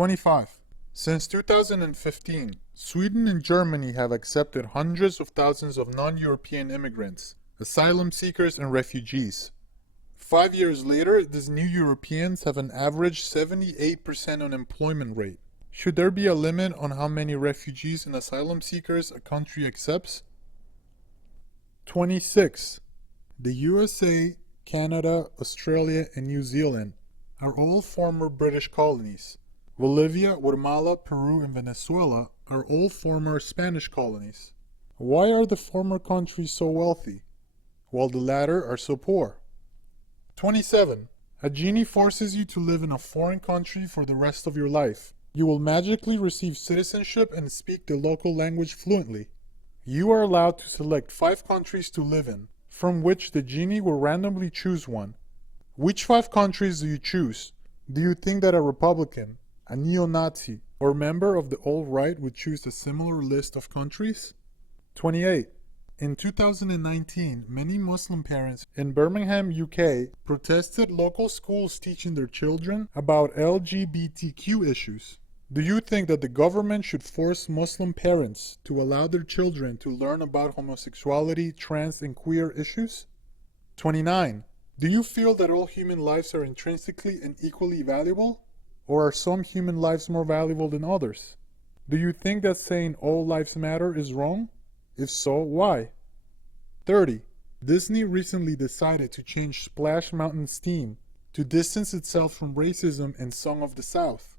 25. Since 2015, Sweden and Germany have accepted hundreds of thousands of non-European immigrants, asylum seekers, and refugees. 5 years later, these new Europeans have an average 78% unemployment rate. Should there be a limit on how many refugees and asylum seekers a country accepts? 26. The USA, Canada, Australia, and New Zealand are all former British colonies. Bolivia, Guatemala, Peru, and Venezuela are all former Spanish colonies. Why are the former countries so wealthy, while the latter are so poor? 27. A genie forces you to live in a foreign country for the rest of your life. You will magically receive citizenship and speak the local language fluently. You are allowed to select 5 countries to live in, from which the genie will randomly choose one. Which 5 countries do you choose? Do you think that a Republican, a neo-Nazi, or member of the alt-right would choose a similar list of countries? 28. In 2019, many Muslim parents in Birmingham, UK, protested local schools teaching their children about LGBTQ issues. Do you think that the government should force Muslim parents to allow their children to learn about homosexuality, trans, and queer issues? 29. Do you feel that all human lives are intrinsically and equally valuable? Or are some human lives more valuable than others? Do you think that saying all lives matter is wrong? If so, why? 30. Disney recently decided to change Splash Mountain's theme to distance itself from racism in Song of the South.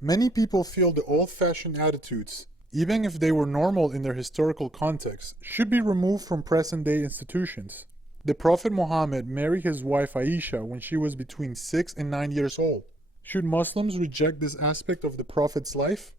Many people feel the old-fashioned attitudes, even if they were normal in their historical context, should be removed from present-day institutions. The Prophet Muhammad married his wife Aisha when she was between 6 and 9 years old. Should Muslims reject this aspect of the Prophet's life?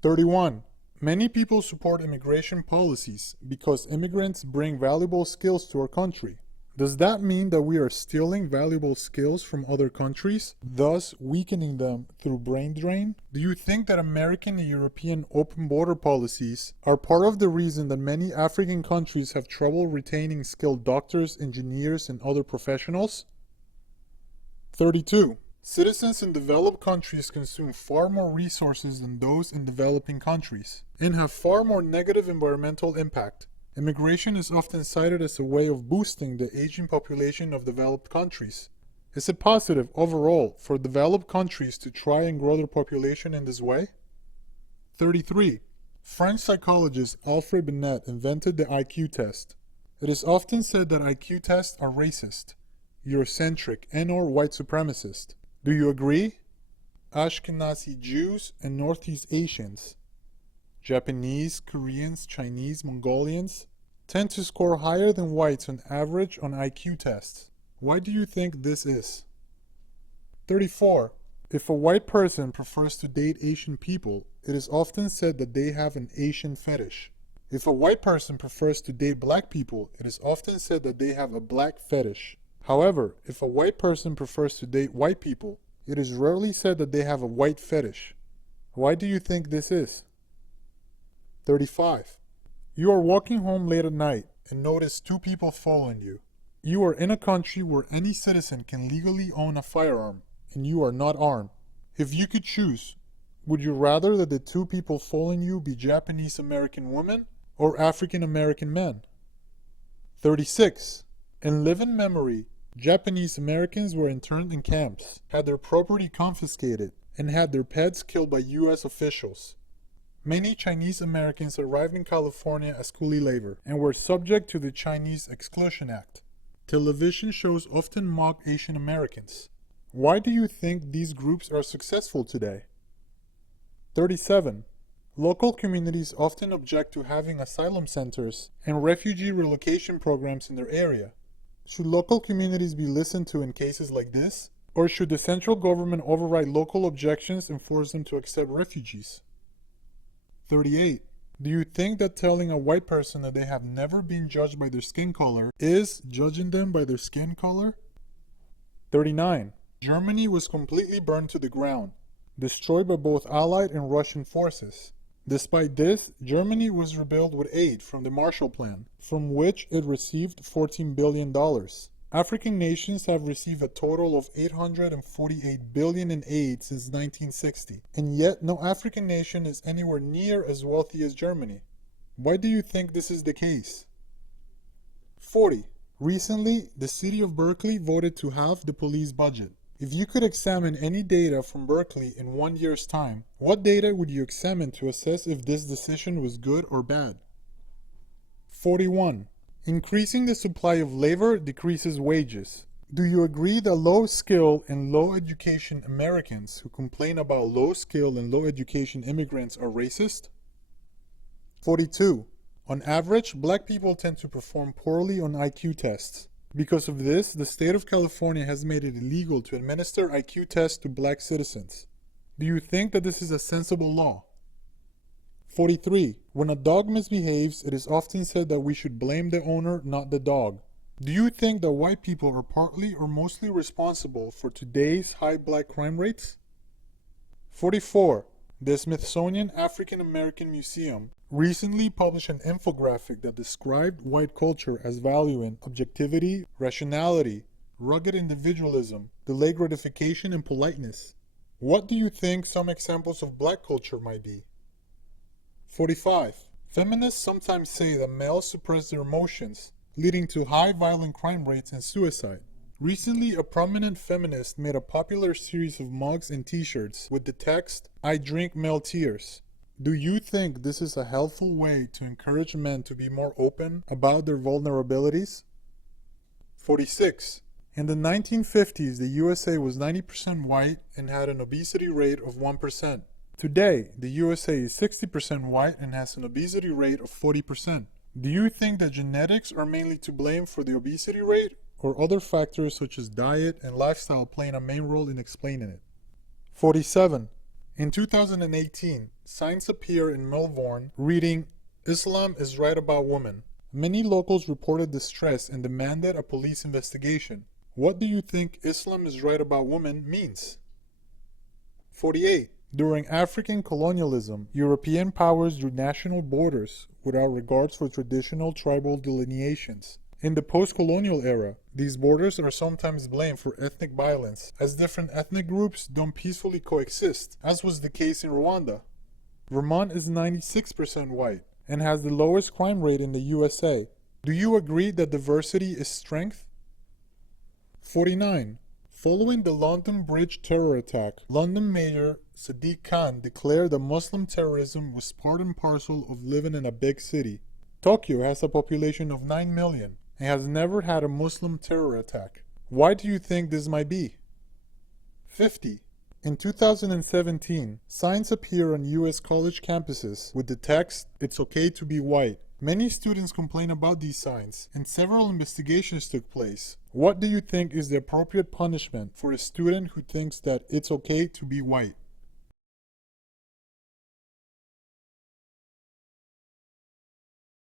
31. Many people support immigration policies because immigrants bring valuable skills to our country. Does that mean that we are stealing valuable skills from other countries, thus weakening them through brain drain? Do you think that American and European open border policies are part of the reason that many African countries have trouble retaining skilled doctors, engineers, and other professionals? 32. Citizens in developed countries consume far more resources than those in developing countries, and have far more negative environmental impact. Immigration is often cited as a way of boosting the aging population of developed countries. Is it positive overall for developed countries to try and grow their population in this way? 33. French psychologist Alfred Binet invented the IQ test. It is often said that IQ tests are racist, Eurocentric, and/or white supremacist. Do you agree? Ashkenazi Jews and Northeast Asians, Japanese, Koreans, Chinese, Mongolians, tend to score higher than whites on average on IQ tests. Why do you think this is? 34. If a white person prefers to date Asian people, it is often said that they have an Asian fetish. If a white person prefers to date black people, it is often said that they have a black fetish. However, if a white person prefers to date white people, it is rarely said that they have a white fetish. Why do you think this is? 35. You are walking home late at night and notice 2 people following you. You are in a country where any citizen can legally own a firearm, and you are not armed. If you could choose, would you rather that the 2 people following you be Japanese American women or African American men? 36. In living memory, Japanese Americans were interned in camps, had their property confiscated, and had their pets killed by U.S. officials. Many Chinese Americans arrived in California as coolie labor and were subject to the Chinese Exclusion Act. Television shows often mock Asian Americans. Why do you think these groups are successful today? 37. Local communities often object to having asylum centers and refugee relocation programs in their area. Should local communities be listened to in cases like this? Or should the central government override local objections and force them to accept refugees? 38. Do you think that telling a white person that they have never been judged by their skin color is judging them by their skin color? 39. Germany was completely burned to the ground, destroyed by both Allied and Russian forces. Despite this, Germany was rebuilt with aid from the Marshall Plan, from which it received $14 billion. African nations have received a total of $848 billion in aid since 1960, and yet no African nation is anywhere near as wealthy as Germany. Why do you think this is the case? 40. Recently, the city of Berkeley voted to halve the police budget. If you could examine any data from Berkeley in 1 year's time, what data would you examine to assess if this decision was good or bad? 41. Increasing the supply of labor decreases wages. Do you agree that low skill and low education Americans who complain about low skill and low education immigrants are racist? 42. On average, black people tend to perform poorly on IQ tests. Because of this, the state of California has made it illegal to administer IQ tests to black citizens. Do you think that this is a sensible law? 43. When a dog misbehaves, it is often said that we should blame the owner, not the dog. Do you think that white people are partly or mostly responsible for today's high black crime rates? 44. The Smithsonian African American Museum recently published an infographic that described white culture as valuing objectivity, rationality, rugged individualism, delayed gratification, and politeness. What do you think some examples of black culture might be? 45. Feminists sometimes say that males suppress their emotions, leading to high violent crime rates and suicide. Recently, a prominent feminist made a popular series of mugs and t-shirts with the text, "I drink male tears." Do you think this is a helpful way to encourage men to be more open about their vulnerabilities? 46. In the 1950s, the USA was 90% white and had an obesity rate of 1%. Today, the USA is 60% white and has an obesity rate of 40%. Do you think that genetics are mainly to blame for the obesity rate, or other factors such as diet and lifestyle playing a main role in explaining it? 47. In 2018, signs appear in Melbourne reading, "Islam is right about women." Many locals reported distress and demanded a police investigation. What do you think "Islam is right about women" means? 48. During African colonialism, European powers drew national borders without regards for traditional tribal delineations. In the post-colonial era, these borders are sometimes blamed for ethnic violence, as different ethnic groups don't peacefully coexist, as was the case in Rwanda. Vermont is 96% white and has the lowest crime rate in the USA. Do you agree that diversity is strength? 49. Following the London Bridge terror attack, London Mayor Sadiq Khan declared that Muslim terrorism was part and parcel of living in a big city. Tokyo has a population of 9 million and has never had a Muslim terror attack. Why do you think this might be? 50. In 2017, signs appear on US college campuses with the text, "It's okay to be white." Many students complain about these signs, and several investigations took place. What do you think is the appropriate punishment for a student who thinks that it's okay to be white?